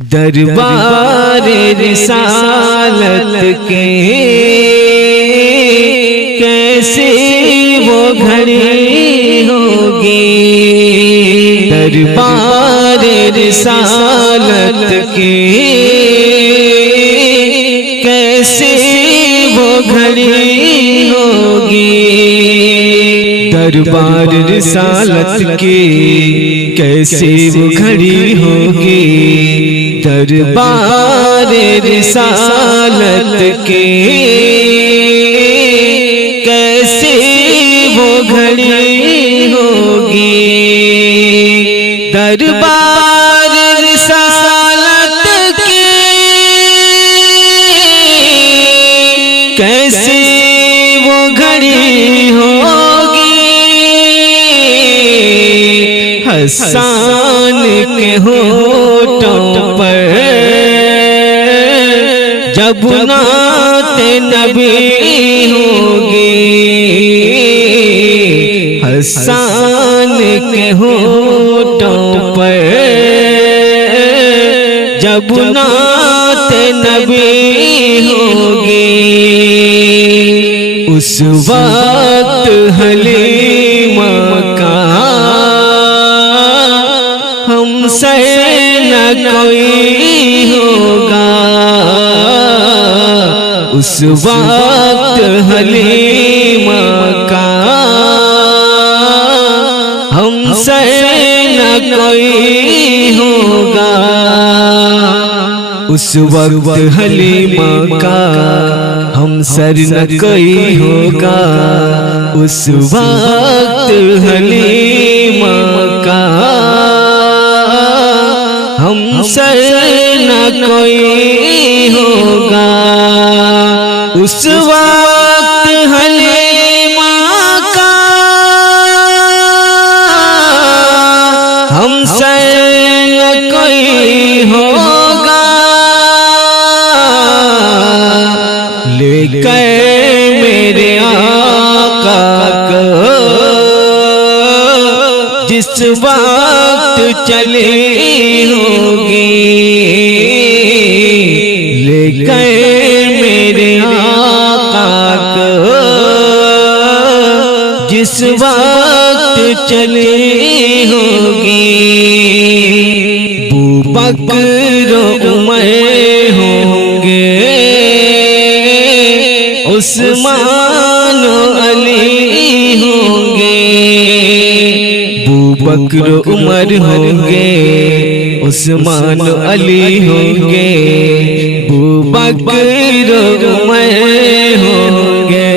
दरबार रिसालत के कैसे वो घड़ी होगी। दरबार रिसालत के कैसे वो घड़ी होगी। दरबार रिसालत के कैसे वो घड़ी होगी। दरबार रिसालत के कैसे वो घड़ी होगी। दरबार रिसालत के कैसे वो घड़ी होगी। हसन के होठों पर जब नाते नबी होगी। हसन के होठों पर जब नाते नबी होगी। उस वक्त हलीमा का हमसे न कोई होगा। उस वक्त हलीमा का हमसे न कोई होगा। उस वक्त हलीमा का हमसे न कोई होगा। उस वक्त हलीमा का हमसे न कोई होगा। उस वक्त हलीमा का हमसे न कोई होगा। लेकर मेरे आका को जिस वक्त चली होगी। लेकर मेरे आका को जिस वक्त चली होगी। अबू बकर उमर होंगे। उस्मान अली होंगे। अबू बकर उमर होंगे। उस्मान अली होंगे। अबू बकर उमर होंगे।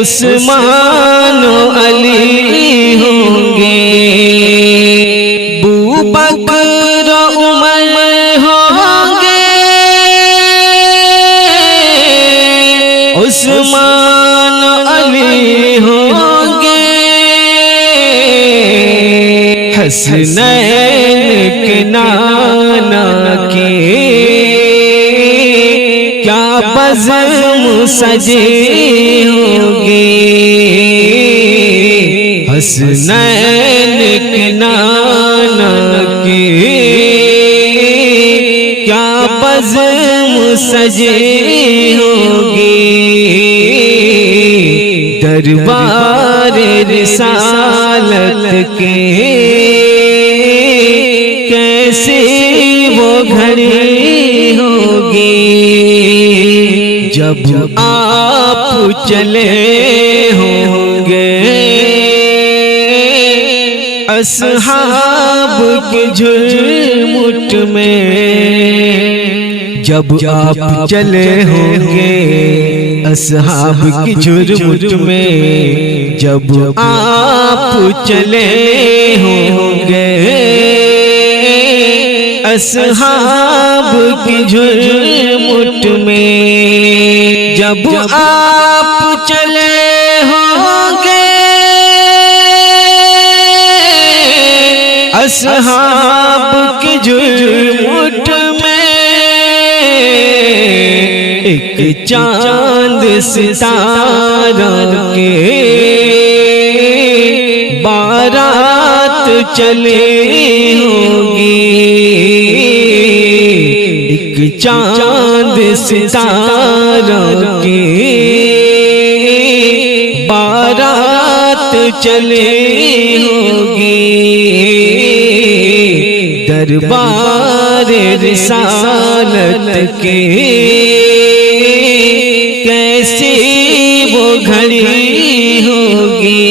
उस्मान अली होंगे। अबू बकर उमर होंगे। उस्मान अली होंगे। हसनैन के नाना के क्या बज़्म सजे होंगे। हसनैन के नाना के क्या बज़्म सजे होंगे। दरबार रिसालत के कैसे वो घड़ी होगी। जब आप चले होंगे अस्हाब के झुरमुट में। जब आप चले होंगे अस्हाब की झुरमुट में। जब आप चले होंगे अस्हाब की झुरमुट में। जब आप चले होंगे अस्हाब की झुरमुट में। एक चांद सितारा के बारात चली होगी। चांद सितारों की बारात चले होगी, दरबार रिसालत के कैसी वो घड़ी होगी।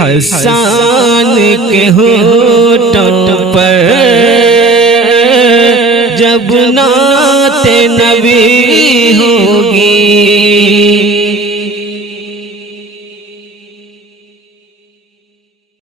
हसन के होठों पर जब नाते नबी होगी,